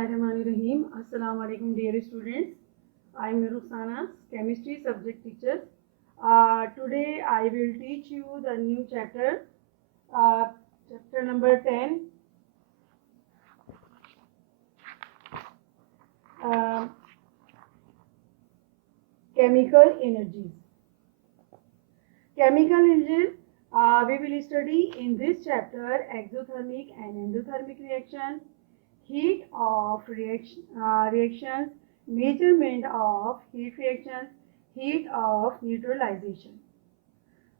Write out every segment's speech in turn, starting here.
Bismillahirrahmanirrahim. Assalamu alaikum dear students. I am Rukhsana, chemistry subject teacher. Today I will teach you the new chapter, chapter number 10. uh, Chemical energies. Chemical energies, we will study in this chapter exothermic and endothermic reaction, heat of reactions, measurement of heat reactions, heat of neutralization.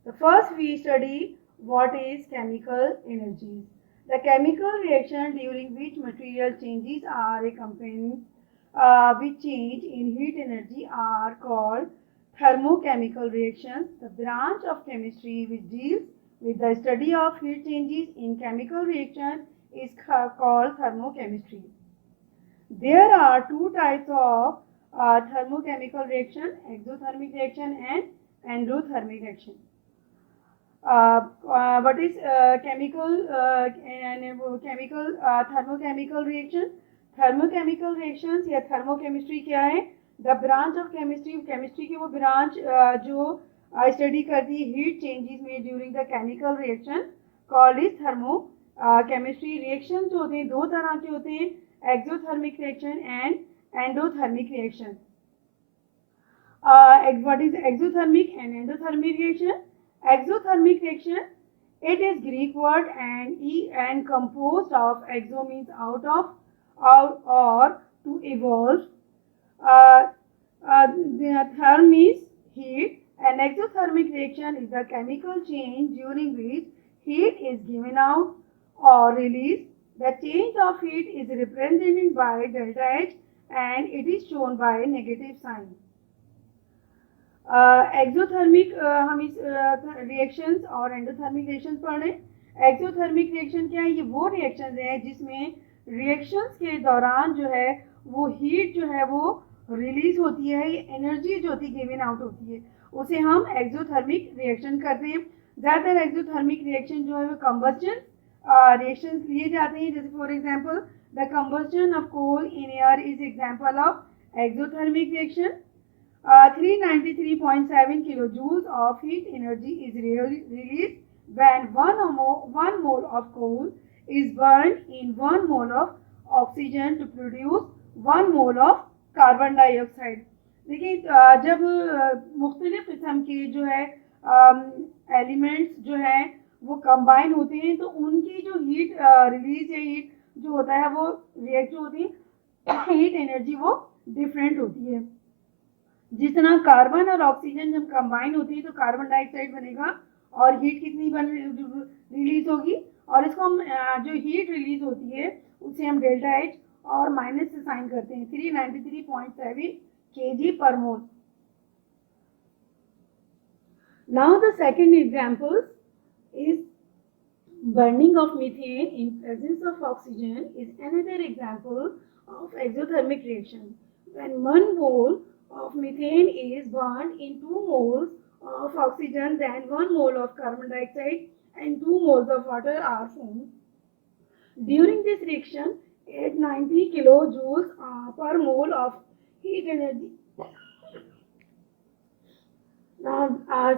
The first we study what is chemical energies. The chemical reaction during which material changes are accompanied with change in heat energy are called thermochemical reactions. The branch of chemistry which deals with the study of heat changes in chemical reaction is called thermochemistry. There are two types of thermochemical reaction: exothermic reaction and endothermic reaction. What is chemical and chemical thermochemical reaction? Thermochemical reactions या thermochemistry क्या है? The branch of chemistry, chemistry की वो branch जो study करती है heat changes में during the chemical reaction called is thermochemistry. Reactions जो होते हैं दो तरह के होते हैं, exothermic reaction and endothermic reaction. What is exothermic and endothermic reaction? Exothermic reaction, it is Greek word and composed of exo means out or to evolve. The therm is heat, and exothermic reaction is the chemical change during which heat is given out or released. The change of heat is represented by delta H and it is shown by a negative sign. Exothermic हम इस रिएक्शंस और endothermic reactions पढ़ रहे हैं. Exothermic reaction क्या है? ये वो रिएक्शंस हैं जिसमें रिएक्शंस के दौरान जो है वो हीट जो है वो रिलीज होती है, ये एनर्जी जो होती है गिवन आउट होती है, उसे हम एक्सोथर्मिक रिएक्शन करते हैं. ज़्यादातर एक्सोथर्मिक रिएक्शन जो है वो कंबस्टन रिएक्शंस लिए जाते हैं. जैसे for example the combustion of coal in air is example of exothermic reaction. 393.7 kilojoules of heat energy is released when one mole of coal is burned in 1 mole of oxygen to produce 1 mole of carbon dioxide. देखिए जब मुख्तलिफ किस्म के जो है एलिमेंट्स जो हैं वो कंबाइन होते हैं तो उनकी जो हीट रिलीज या हीट जो होता है वो रिएक्ट जो होती है हीट एनर्जी वो डिफरेंट होती है. जितना कार्बन और ऑक्सीजन जब कंबाइन होती है तो कार्बन डाइऑक्साइड बनेगा और हीट कितनी रिलीज होगी, और इसको हम जो हीट रिलीज होती है उसे हम डेल्टा एच और माइनस से साइन करते हैं. 393.7 kg per mole. Now the second example is burning of methane in presence of oxygen is another example of exothermic reaction. When 1 mole of methane is burned in 2 moles of oxygen, then 1 mole of carbon dioxide and 2 moles of water are formed. During this reaction, 890 kilojoules per mole of heat energy. Now,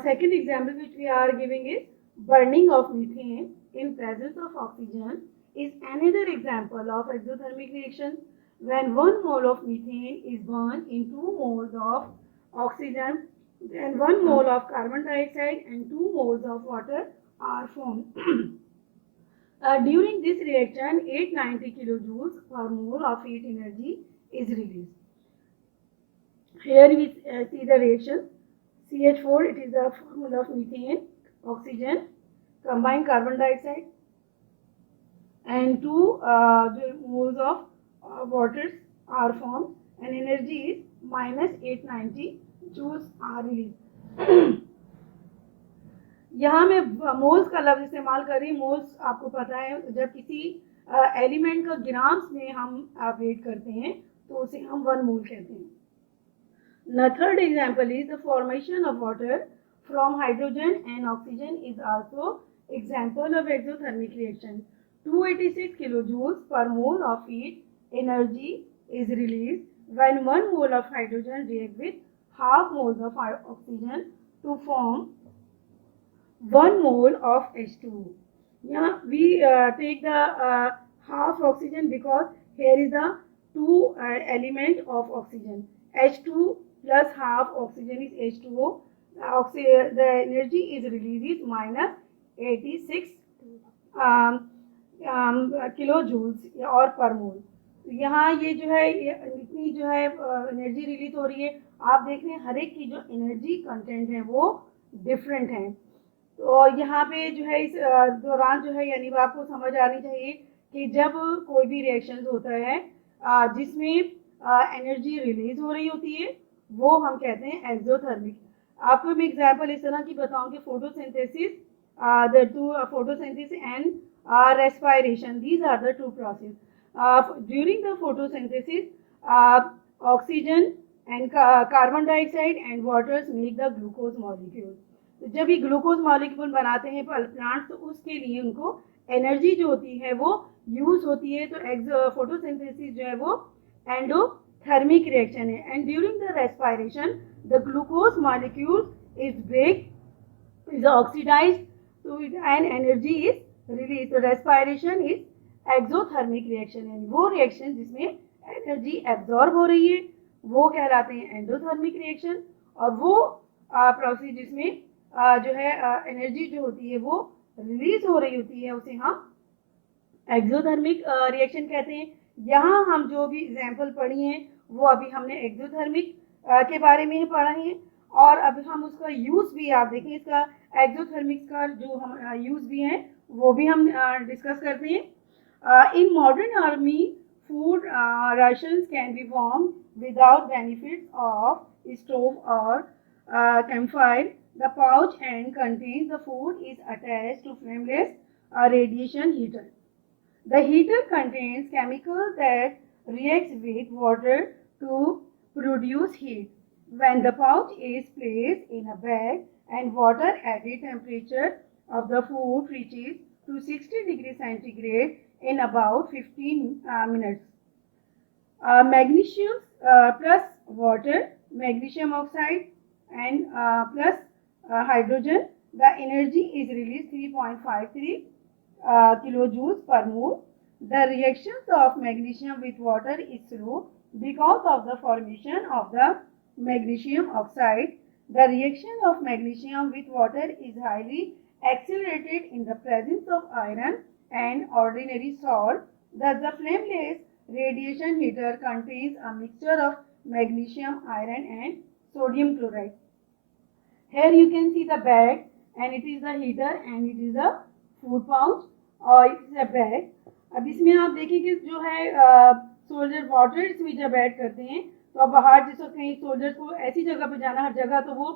second example which we are giving is burning of methane in presence of oxygen is another example of exothermic reaction. When 1 mole of methane is burned in 2 moles of oxygen, then 1 mole of carbon dioxide and 2 moles of water are formed. During this reaction, 890 kilojoules per mole of heat energy is released. Here we see the reaction. CH4, it is the formula of methane, oxygen, combined carbon dioxide, and 2 moles of waters are formed and energy is minus 890 joules are released. यहाँ मैं मोल्स का लफ्ज इस्तेमाल कर रही हूँ. मोल्स आपको पता है जब किसी एलिमेंट का ग्राम्स में हम वेट करते हैं तो उसे हम 1 मोल कहते हैं. The third example is the formation of water from hydrogen and oxygen is also example of exothermic reaction. 286 kilojoules per mole of heat energy is released when 1 mole of hydrogen react with half moles of oxygen to form 1 mole of H2O. Yeah, we take the half oxygen because here is the two element of oxygen. H2 plus half oxygen is H2O. The energy is released is minus 86 um, kilojoules और per मोल। तो यहाँ ये जो है इतनी जो है energy release हो रही है। आप देख रहे हैं हर एक की जो एनर्जी कंटेंट है वो डिफरेंट है। तो यहाँ पे जो है इस दौरान जो है यानी आपको समझ आनी चाहिए कि जब कोई भी रिएक्शन होता है जिसमें एनर्जी रिलीज हो रही होती है वो हम कहते हैं एक्सोथर्मिक। आपको मैं एग्जांपल इस तरह की बताऊं कि photosynthesis, the two photosynthesis and respiration, these are the two process. During the photosynthesis, oxygen and carbon dioxide and waters make the glucose molecule. तो जब ये ग्लूकोज मॉलिक्यूल बनाते हैं प्लांट्स तो उसके लिए उनको एनर्जी जो होती है वो यूज होती है। तो फोटोसिंथेसिस जो है वो एंडोथर्मिक रिएक्शन है। And during the respiration the glucose molecule is break, is oxidised तो एंड एनर्जी इज रिलीज। तो रेस्पायरेशन इज एक्सोथर्मिक रिएक्शन है, वो रिएक्शन जिसमें एनर्जी एब्जॉर्ब हो रही है वो कहलाते हैं एंडोथर्मिक रिएक्शन। और वो प्रोसेस जिसमें जो है एनर्जी जो होती है वो रिलीज हो रही होती है उसे हम एक्सोथर्मिक रिएक्शन कहते हैं। यहाँ हम जो भी एग्जाम्पल पढ़ी हैं वो अभी हमने एक्सोथर्मिक के बारे में पढ़ा है। और अब हम उसका यूज भी आप देखें, इसका एक्सोथर्मिक का जो हम यूज भी हैं वो भी हम डिस्कस करते हैं। In modern army food rations can be form without benefits of stove और campfire. The pouch and contains the food is attached to flameless radiation heater. The heater contains chemicals that reacts with water to produce heat. When the pouch is placed in a bag and water at the temperature of the food reaches to 60 degrees centigrade in about 15 minutes. Magnesium plus water, magnesium oxide and plus hydrogen, the energy is released 3.53 kilojoules per mole. The reactions of magnesium with water is slow because of the formation of the magnesium oxide. The reaction of magnesium with water is highly accelerated in the presence of iron and ordinary salt. Thus, the flameless radiation heater contains a mixture of magnesium, iron and sodium chloride. Here you can see the bag and it is the heater and it is a food pouch और it is a bag. अब इसमें आप देखिए कि जो है soldier water इसमें जब ऐड करते हैं तो अब बाहर जिस वक्त कहीं सोल्जर्स को ऐसी जगह पे जाना हर जगह तो वो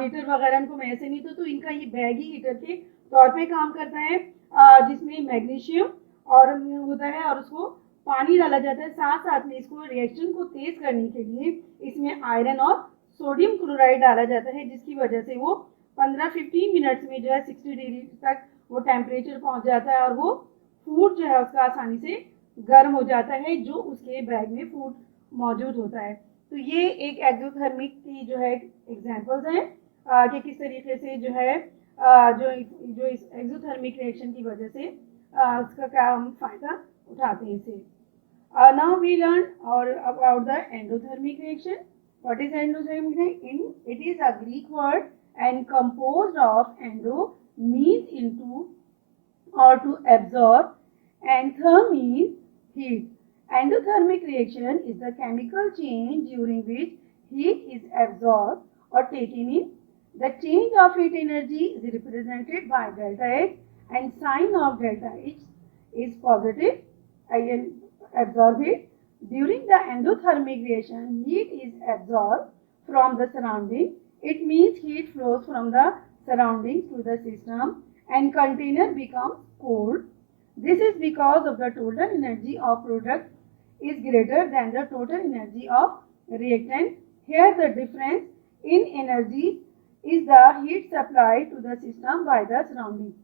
हीटर वगैरह इनको में ऐसे नहीं तो इनका ये बैग ही हीटर के तौर पे काम करता है जिसमें मैग्नीशियम और होता है और उसको पानी डाला जाता है। साथ साथ में इसको रिएक्शन को तेज करने के लिए इसमें आयरन और सोडियम क्लोराइड डाला जाता है जिसकी वजह से वो 15-15 मिनट्स में जो है 60 डिग्री तक वो टेम्परेचर पहुंच जाता है और वो फूड जो है उसका आसानी से गर्म हो जाता है जो उसके बैग में फूड मौजूद होता है। तो ये एक एक्सोथर्मिक की जो है एग्जांपल्स हैं कि किस तरीके से जो है जो इस एक्सोथर्मिक रिएक्शन की वजह से उसका क्या हम फायदा उठाते हैं इसे। नाउ वी लर्न और about the endothermic reaction. What is endothermic reaction? It is a Greek word and composed of endo means into or to absorb and therm means heat. Endothermic reaction is the chemical change during which heat is absorbed or taken in. The change of heat energy is represented by delta H and sign of delta H is positive. I absorb heat. During the endothermic reaction, heat is absorbed from the surrounding. It means heat flows from the surroundings to the system and container becomes cold. This is because of the total energy of product is greater than the total energy of reactant. Here the difference in energy is the heat supplied to the system by the surrounding.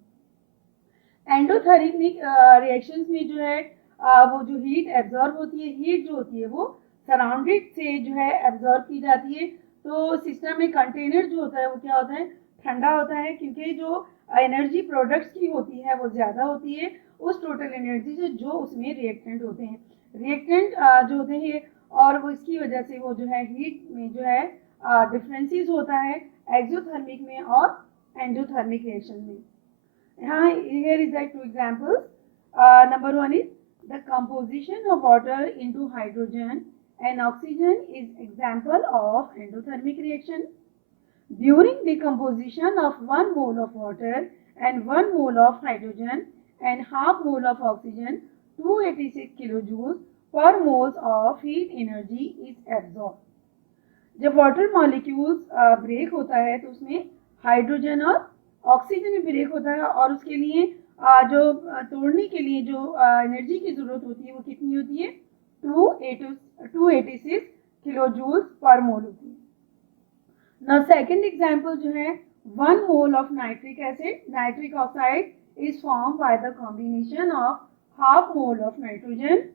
Endothermic reactions में जो है वो जो heat absorb होती है, हीट जो होती है वो सराउंडेड से जो है एब्जॉर्ब की जाती है। तो सिस्टम में कंटेनर जो होता है वो क्या होता है, ठंडा होता है, क्योंकि जो एनर्जी प्रोडक्ट्स की होती है वो ज़्यादा होती है उस टोटल एनर्जी से जो उसमें रिएक्टेंट होते हैं। रिएक्टेंट जो होते हैं और वो इसकी वजह से वो जो है हीट में जो है डिफरेंसेस होता है एक्सोथर्मिक में और एंडोथर्मिक रिएक्शन में। यहाँ here is like two examples. Number one is the composition of water into hydrogen and oxygen is example of endothermic reaction. During decomposition of 1 mole of water and 1 mole of hydrogen and half mole of oxygen, 286 kilojoules per moles of heat energy is absorbed. जब water molecules break होता है तो उसमें हाइड्रोजन और ऑक्सीजन भी ब्रेक होता है और उसके लिए जो तोड़ने के लिए जो एनर्जी की ज़रूरत होती है वो कितनी होती है, 286 किलो जूल्स पर मोल होती है। नाउ सेकंड एग्जांपल जो है 1 mole of nitric acid, nitric oxide is form by the combination of half mole of nitrogen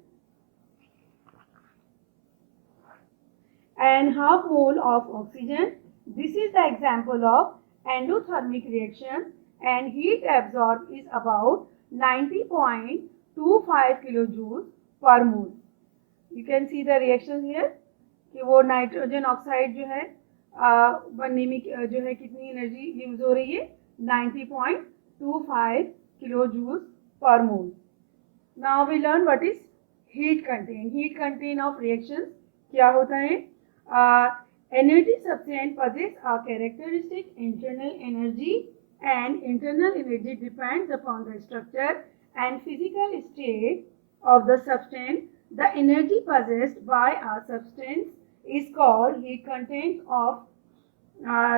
and half mole of oxygen. This is the example of endothermic reaction and heat absorbed is about 90.25 kilojoules per mole. You can see the reaction here कि वो nitrogen oxide जो है बनने में जो है कितनी energy use हो रही है, 90.25 kilojoules per mole. Now we learn what is heat content. Heat content of reactions क्या होता है? Energy substance possess a characteristic internal energy and internal energy depends upon the structure and physical state of the substance. The energy possessed by a substance is called heat content of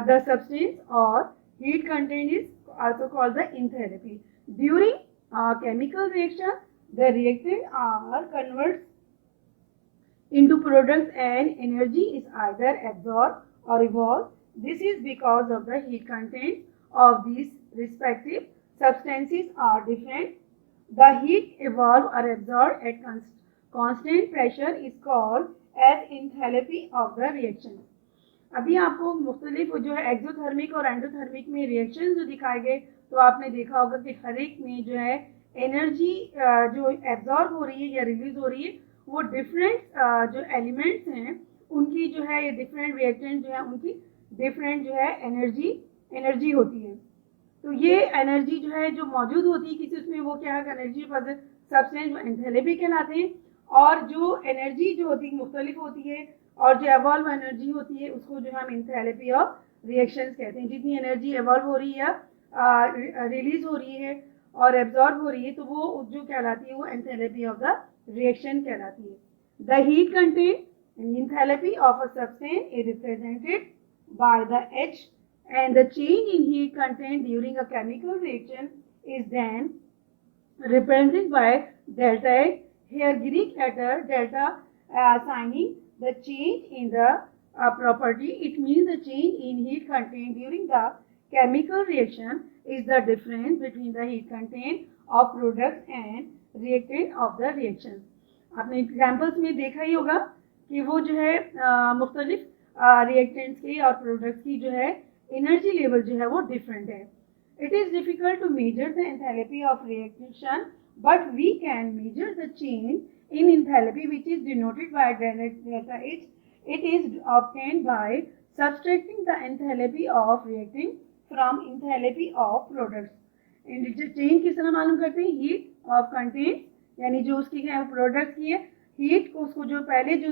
the substance, or heat content is also called the enthalpy. During chemical reaction, the reactant are converted into products and energy is either absorbed or evolved. This is because of the heat content of these respective substances are different. The heat evolved or absorbed at constant pressure is called as enthalpy of the reaction. अभी आपको मुख्तलिफ जो है एक्सोथर्मिक और एंडोथर्मिक में रिएक्शन जो दिखाए गए, तो आपने देखा होगा कि हर एक में जो है एनर्जी जो एब्जॉर्ब हो रही है या रिलीज हो रही है वो डिफरेंट जो एलिमेंट्स हैं उनकी जो है ये डिफरेंट रिएक्टेंट जो है उनकी डिफरेंट जो है एनर्जी होती है। तो ये एनर्जी जो है जो मौजूद होती है किसी उसमें वो क्या है, एनर्जी सब्सटेंस एंथैल्पी कहलाते हैं। और जो एनर्जी जो होती है मुख्तलिफ होती है और जो एवॉल्व एनर्जी होती है उसको जो हम एंथैल्पी ऑफ रिएक्शंस कहते हैं। जितनी एनर्जी एवॉल्व हो रही है, रिलीज हो रही है और एब्जॉर्ब हो रही है तो वो जो कहलाती है वो एंथैल्पी ऑफ द reaction कहलाती है। The heat content and enthalpy of a substance is represented by the H, and the change in heat content during a chemical reaction is then represented by delta H. Here Greek letter delta signing the change in the property. It means the change in heat content during the chemical reaction is the difference between the heat content of products and reactant of the reaction. आपने एग्जाम्पल्स में देखा ही होगा कि वो जो है मुख्तलिफ रिएक्टेंट्स की और प्रोडक्ट्स की जो है एनर्जी लेवल जो है वो डिफरेंट है। It is difficult to measure the enthalpy of reaction but we can measure the change in enthalpy which is denoted by delta H. It is obtained by subtracting the enthalpy of reactant from enthalpy of products. Change किस तरह मालूम करते हैं? Heat of content यानी जो उसकी है प्रोडक्ट की है हीट को, उसको जो पहले जो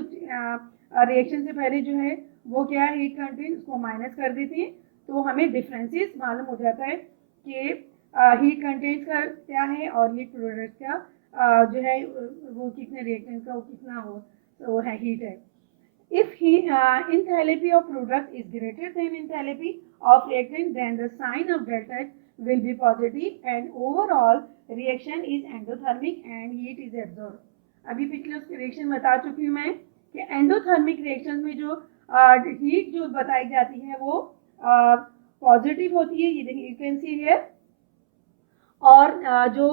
रिएक्शन से पहले जो है वो क्या है हीट कंटेंट, उसको माइनस कर देते हैं तो हमें डिफरेंसेस मालूम हो जाता है कि हीट कंटेंट का क्या है और हीट प्रोडक्ट का जो है वो कितने रिएक्टेंट का वो कितना वो है हीट है। If enthalpy of product is greater than enthalpy of reactant, then the sign of delta H will be positive and overall reaction is endothermic and heat is absorbed. अभी पिछले उसके रिएक्शन बता चुकी हूँ मैं कि एंडोथर्मिक रिएक्शन में जो हीट जो बताई जाती है वो पॉजिटिव होती है। यू कैन सी हियर और जो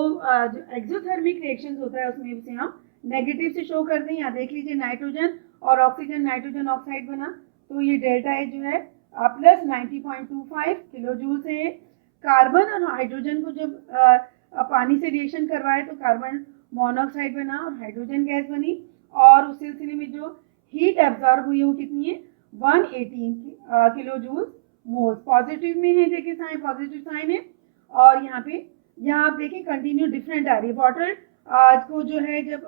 एक्सोथर्मिक रिएक्शन होता है उसमें उसे हम नेगेटिव से शो करते हैं। यहाँ देख लीजिए नाइट्रोजन और ऑक्सीजन, नाइट्रोजन ऑक्साइड बना, तो ये डेल्टा एच जो है प्लस 90.25 किलो जूल से। कार्बन और हाइड्रोजन को जब पानी से रिएक्शन करवाए तो कार्बन मोनोऑक्साइड बना और हाइड्रोजन गैस बनी, और उस सिलसिले में जो हीट एब्जॉर्ब हुई है वो कितनी है, 118 किलो जूल मोल। पॉजिटिव में है, देखिए साइन, पॉजिटिव साइन है। और यहाँ आप देखिए कंटिन्यू डिफरेंट आ रही है। वाटर को जो है जब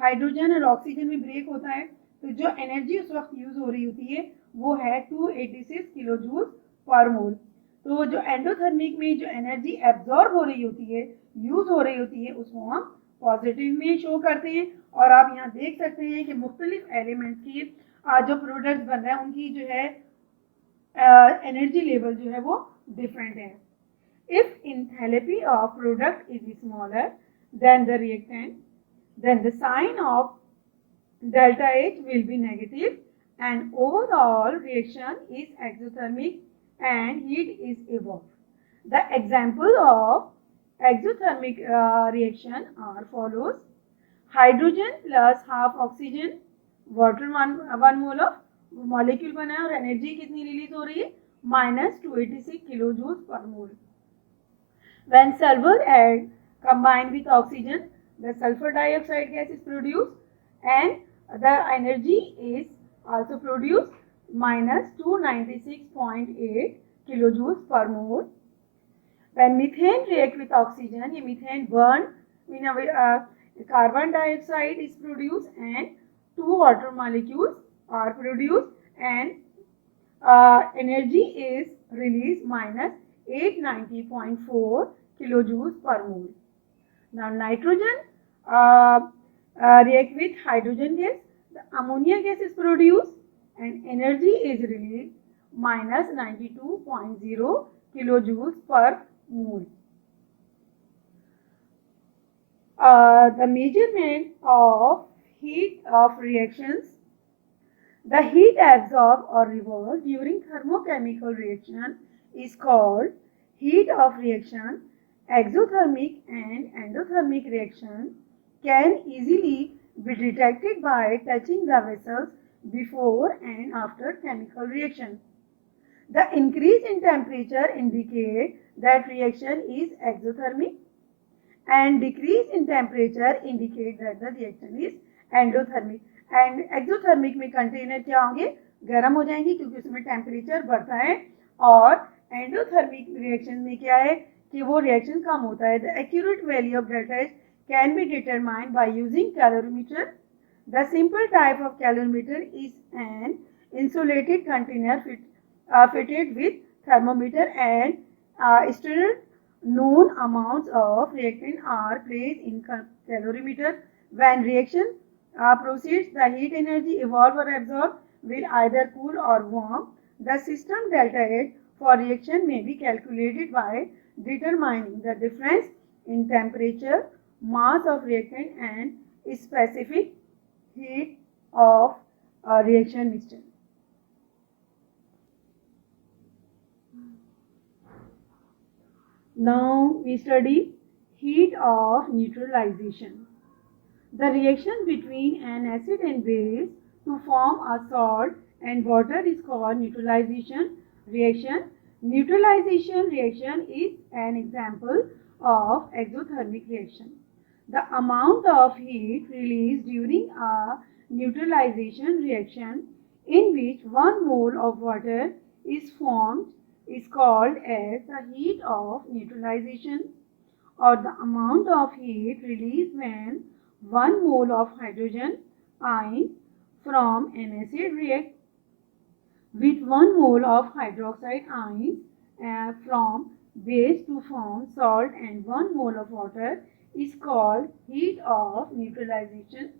हाइड्रोजन और ऑक्सीजन में ब्रेक होता है तो जो एनर्जी उस वक्त यूज हो रही होती है वो है 286 किलो जूल पर मोल। तो जो एंडोथर्मिक में जो एनर्जी एब्जॉर्ब हो रही होती है, यूज हो रही होती है, उसको हम पॉजिटिव में शो करते हैं। और आप यहाँ देख सकते हैं कि मुख्तलिफ एलिमेंट्स की जो प्रोडक्ट्स बन रहे हैं उनकी जो है एनर्जी लेवल जो है वो डिफरेंट है। If enthalpy of product is smaller than the reactant, then the sign of delta H will be negative and overall reaction is exothermic and heat is evolved. The example of exothermic reaction are follows: hydrogen plus half oxygen, water one mole of molecule बना है और एनर्जी कितनी रिलीज हो रही है, -286 kilo joule पर मोल। When sulfur add combined with oxygen, the sulfur dioxide gas is produced and the energy is also produced -296.8 kilojoules per mole. When methane react with oxygen, ये methane burn, carbon dioxide is produced and two water molecules are produced and energy is released -890.4 kilojoules per mole. Now nitrogen react with hydrogen gas, the ammonia gas is produced and energy is released -92.0 kilojoules per mole. The measurement of heat of reactions. The heat absorbed or reversed during thermochemical reaction is called heat of reaction. Exothermic and endothermic reaction can easily be detected by touching the vessels before and after chemical reaction. The increase in temperature indicates that reaction is exothermic and decrease in temperature indicates that the reaction is endothermic. And exothermic में कंटेनर क्या होंगे, गर्म हो जाएंगे क्योंकि उसमें टेम्परेचर बढ़ता है। और एंडोथर्मिक रिएक्शन में क्या है कि वो रिएक्शन कम होता है। The accurate value of delta H can be determined by using calorimeter. The simple type of calorimeter is an insulated container fitted with thermometer and standard known amounts of reactant are placed in calorimeter. When reaction proceeds, the heat energy evolved or absorbed will either cool or warm. The system delta H for reaction may be calculated by determining the difference in temperature, mass of reactant and specific heat of reaction mixture. Now we study heat of neutralization. The reaction between an acid and base to form a salt and water is called neutralization reaction. Neutralization reaction is an example of exothermic reaction. The amount of heat released during a neutralization reaction in which 1 mole of water is formed is called as the heat of neutralization, or the amount of heat released when 1 mole of hydrogen ion from an acid reacts with 1 mole of hydroxide ions from base to form salt and 1 mole of water is called heat of neutralization.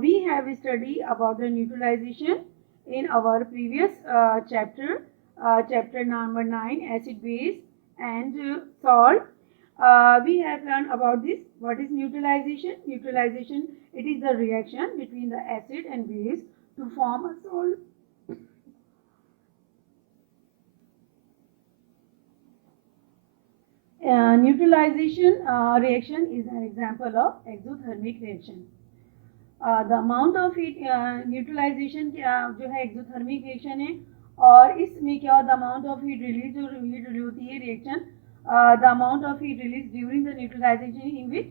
We have studied about the neutralization in our previous chapter, chapter number 9, acid base and salt. We have learned about this. What is neutralization? Neutralization, it is the reaction between the acid and base to form a salt. Neutralization reaction is an example of exothermic reaction. The amount of heat neutralization जो है exothermic reaction है, और इसमें क्या the amount of heat release, जो heat release होती है reaction, the amount of heat release during the neutralization in which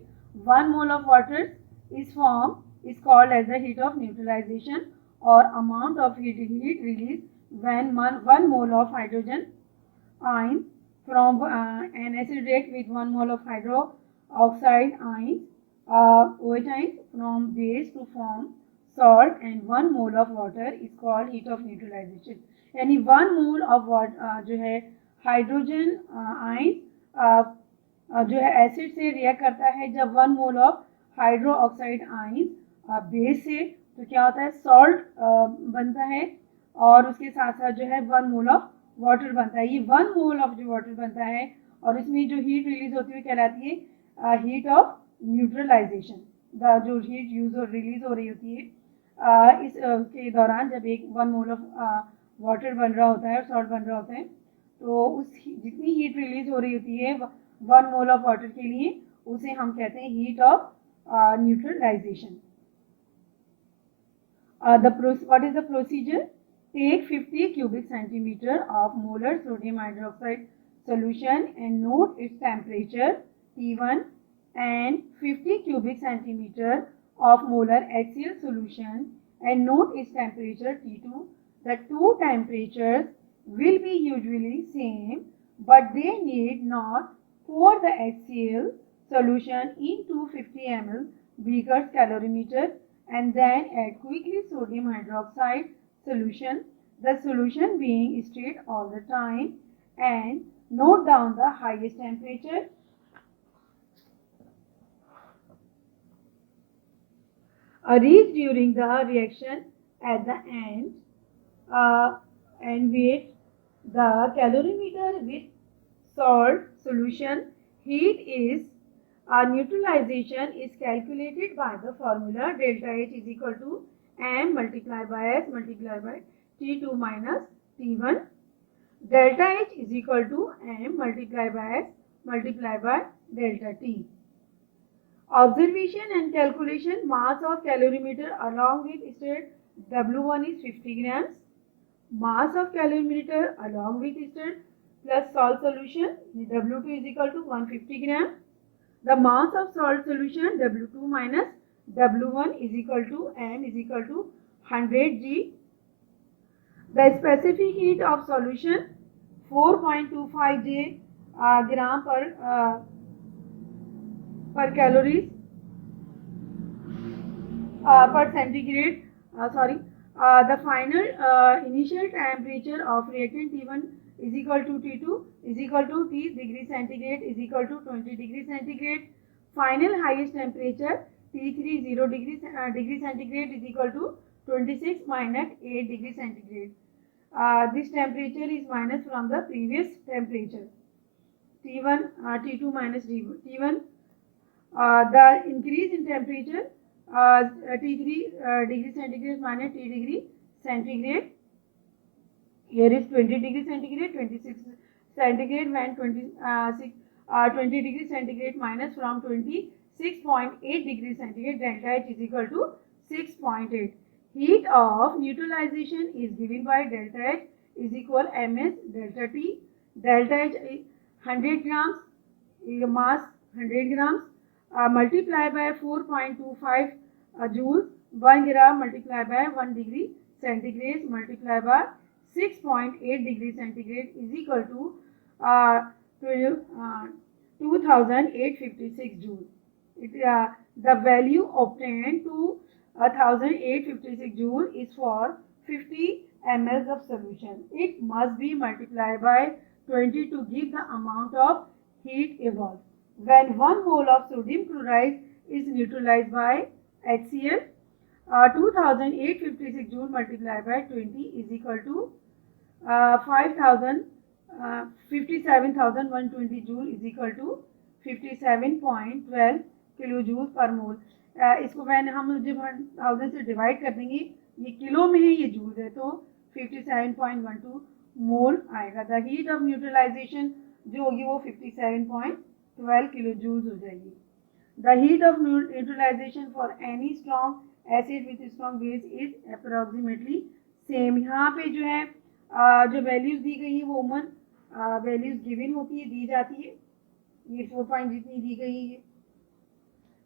1 mole of water is form is called as the heat of neutralization, और amount of heat release when 1 mole of hydrogen ion from an acid react with 1 mole of hydroxide ions, OH ions from base to form salt, and 1 mole of water is called heat of neutralization. यानी 1 mole of water जो है hydrogen ion जो है एसिड से रिएक्ट करता है, जब 1 mole of hydro oxide ion base से, तो क्या होता है सॉल्ट बनता है, और उसके साथ साथ जो है 1 मोल ऑफ वाटर बनता है. ये 1 मोल ऑफ जो वाटर बनता है, और इसमें जो हीट रिलीज होती है कहलाती है हीट ऑफ न्यूट्रलाइजेशन. जो हीट यूज और रिलीज हो रही होती है इस के दौरान, जब एक 1 मोल ऑफ वाटर बन रहा होता है और सॉल्ट बन रहा होता है, तो उस जितनी हीट रिलीज हो रही होती है 1 मोल ऑफ वाटर के लिए, उसे हम कहते हैं heat of neutralization. What is the procedure? Take 50 cubic centimeter of molar sodium hydroxide solution and note its temperature T1, and 50 cubic centimeter of molar HCl solution and note its temperature T2. The two temperatures will be usually same, but they need not pour the HCl solution into 50 ml beaker's calorimeter and then add quickly sodium hydroxide solution, the solution being stirred all the time, and note down the highest temperature. Reach during the reaction at the end, and weight the calorimeter with salt solution. Heat is neutralization is calculated by the formula delta H is equal to m multiplied by S multiplied by T2 minus T1. Delta H is equal to m multiplied by S multiplied by delta T. Observation and calculation. Mass of calorimeter along with stirred W1 is 50 grams. Mass of calorimeter along with stirred plus salt solution, W2 is equal to 150 grams. The mass of salt solution W2 minus W1 is equal to M is equal to 100 G. The specific heat of solution 4.25 J gram per calories per centigrade. The final initial temperature of reactant T1 is equal to T2 is equal to T degree centigrade is equal to 20 degree centigrade. Final highest temperature T3 0 degree centigrade is equal to 26 minus 8 degree centigrade. This temperature is minus from the previous temperature T1 T2 minus T1. The increase in temperature T3 degree centigrade minus T degree centigrade. Here is 20 degree centigrade, 26 centigrade when 20 degree centigrade minus from 26.8 degree centigrade, delta H is equal to 6.8. Heat of neutralization is given by delta H is equal ms delta T. Delta H is 100 grams, mass 100 grams, multiplied by 4.25 joules, 1 gram multiplied by 1 degree centigrade multiplied by 6.8 degree centigrade is equal to 2856 joules. The value obtained to 1856 joule is for 50 ml of solution. It must be multiplied by 20 to give the amount of heat evolved. When 1 mole of sodium chloride is neutralized by HCl, 2856 joule multiplied by 20 is equal to 57,120 joule is equal to 57.12 किलोजूल पर मोल. इसको हम जब 1000 से डिवाइड कर देंगे, ये किलो में है, ये जूल है, तो 57.12 मोल आएगा. द हीट ऑफ न्यूट्रलाइजेशन जो होगी वो 57.12 किलो जूल्स हो जाएगी। The heat of neutralisation for any strong acid with strong base is approximately same. यहाँ पे जो है जो वैल्यूज दी गई है वो उमन वैल्यूज गिवन होती है, दी जाती है, ये 4 पॉइंट जितनी दी गई है।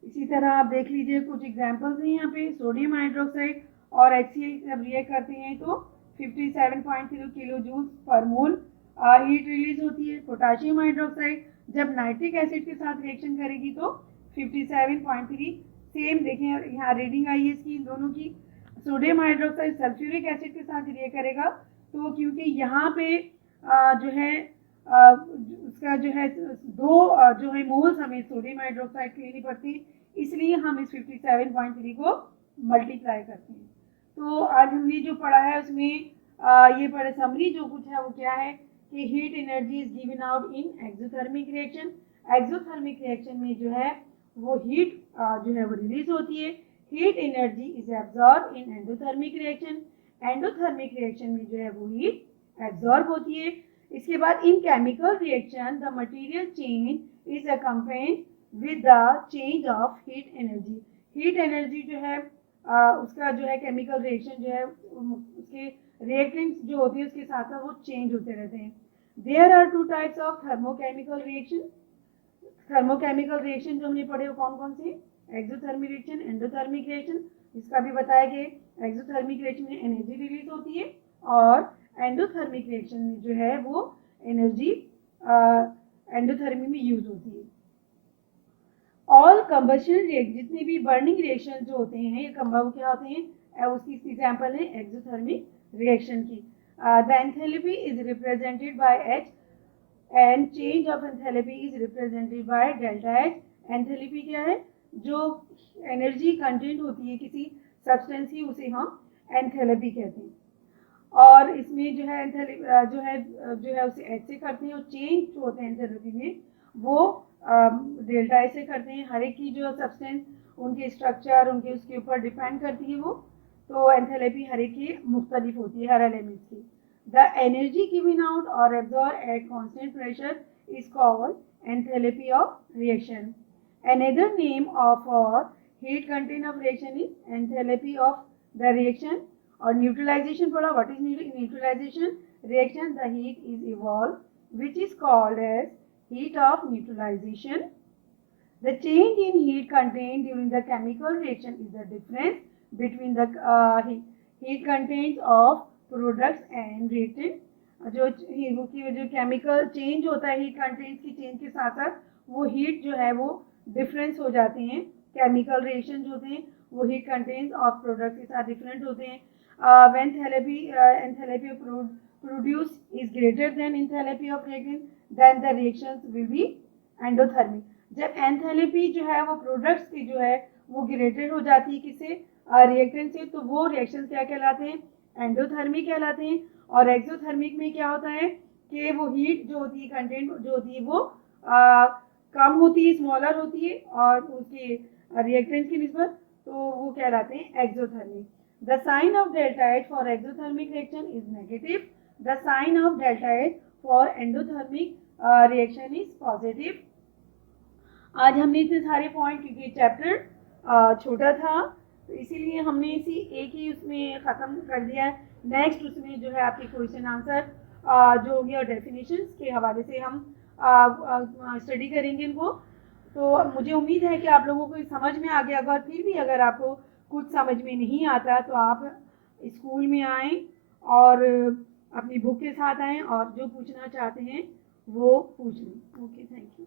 इसी तरह आप देख लीजिए कुछ एग्जांपल्स हैं यहाँ पे। सोडियम हाइड्रोक्साइड और HCl जब रिएक्ट करते हैं तो 57.3 किलो जूल्स पर मोल हीट रिलीज होती है। पोटाशियम हाइड्रोक्साइड जब नाइट्रिक एसिड के साथ रिएक्शन करेगी तो 57.3, सेम देखें यहाँ रीडिंग आई है इसकी दोनों की। सोडियम हाइड्रोक्साइड सल्फ्यूरिक एसिड के साथ रिएक्ट करेगा तो क्योंकि यहाँ पे जो है उसका जो है दो जो है मोल्स हमें सोडियम हाइड्रोक्साइड के लेनी पड़ती है, इसलिए हम इस 57.3 को मल्टीप्लाई करते हैं। तो आज हमने जो पढ़ा है उसमें ये पढ़े समरी जो कुछ है वो क्या है कि heat energy is given out in exothermic reaction. Exothermic reaction में जो है वो हीट जो है वो रिलीज होती है। Heat energy is absorb in endothermic reaction. Endothermic reaction में जो है वो हीट एब्जॉर्ब होती है। इसके बाद इन chemical reaction the material change is accompanied with the change of heat energy. Heat energy जो है उसका जो है केमिकल रिएक्शन जो है उसके रिएक्टेंट्स जो होती है उसके साथ साथ वो चेंज होते रहते हैं। There are two types of thermochemical reaction. Thermochemical reaction जो हमने पढ़े वो कौन कौन से? एक्सोथर्मिक रिएक्शन, एंडोथर्मिक रिएक्शन, इसका भी बताया गया। एक्सोथर्मिक रिएक्शन में एनर्जी रिलीज होती है और एंडोथर्मिक रिएक्शन में जो है वो एनर्जी एंडोथर्मी में यूज होती है। ऑल कंबशन रिएक्ट जितने भी बर्निंग रिएक्शन जो होते हैं ये वो क्या होते हैं, उसकी एग्जांपल है एक्सोथर्मिक रिएक्शन की। The enthalpy is represented by H and change of enthalpy is represented by delta H। Enthalpy क्या है? जो एनर्जी कंटेंट होती है किसी सब्सटेंस की उसे हम एंथैल्पी कहते हैं। और इसमें जो है एंथैल्पी जो है उसे H से करते हैं और चेंज जो होते हैं एंथैल्पी में वो डेल्टा I से करते हैं। हर एक की जो सब्सटेंस उनके स्ट्रक्चर उनके उसके ऊपर डिपेंड करती है वो, तो एंथैल्पी हर एक की मुख्तलिफ होती है हर एलिमेंट की। द एनर्जी गिवन आउट और absorb at constant pressure is called enthalpy of reaction. Another name of heat content of reaction is enthalpy of the reaction। और न्यूट्रलाइजेशन पढ़ा। What is neutralisation? Reaction the heat is evolve which is called as heat of neutralization। The change in heat contained during the chemical reaction is the difference between the heat contents of products and reactant। जो chemical change होता है heat contents की चेंज के साथ साथ वो हीट जो है वो डिफरेंस हो जाते हैं। केमिकल रिएक्शन जो होते हैं वो हीट कंटेंट्स ऑफ प्रोडक्ट के साथ डिफरेंट होते हैं। When enthalpy produce is greater than enthalpy of reactant then the reactions will be endothermic. जब एंथैल्पी जो है वो प्रोडक्ट्स की जो है वो ग्रेटर हो जाती है किससे? रिएक्टेंट से, तो वो रिएक्शन क्या कहलाते हैं? एंडोथर्मिक कहलाते हैं। और एक्सोथर्मिक में क्या होता है कि वो हीट जो होती है कंटेंट जो होती है वो कम होती है, स्मॉलर होती है और उसके रिएक्टेंट की निस्बत, तो वो कहलाते हैं exothermic. The sign of delta H for exothermic reaction is negative. The sign of delta H for endothermic reaction is positive. आज हमने इतने सारे पॉइंट, क्योंकि चैप्टर छोटा था तो इसीलिए हमने इसी एक ही उसमें ख़त्म कर दिया है। नेक्स्ट उसमें जो है आपके क्वेश्चन आंसर जो होंगे और डेफिनेशंस के हवाले से हम स्टडी करेंगे इनको। तो मुझे उम्मीद है कि आप लोगों को समझ में आ गया। अगर फिर भी अगर आपको कुछ समझ में नहीं आता तो आप स्कूल में आएँ और अपनी बुक के साथ आएँ और जो पूछना चाहते हैं वो पूछ लें। Okay, thank you.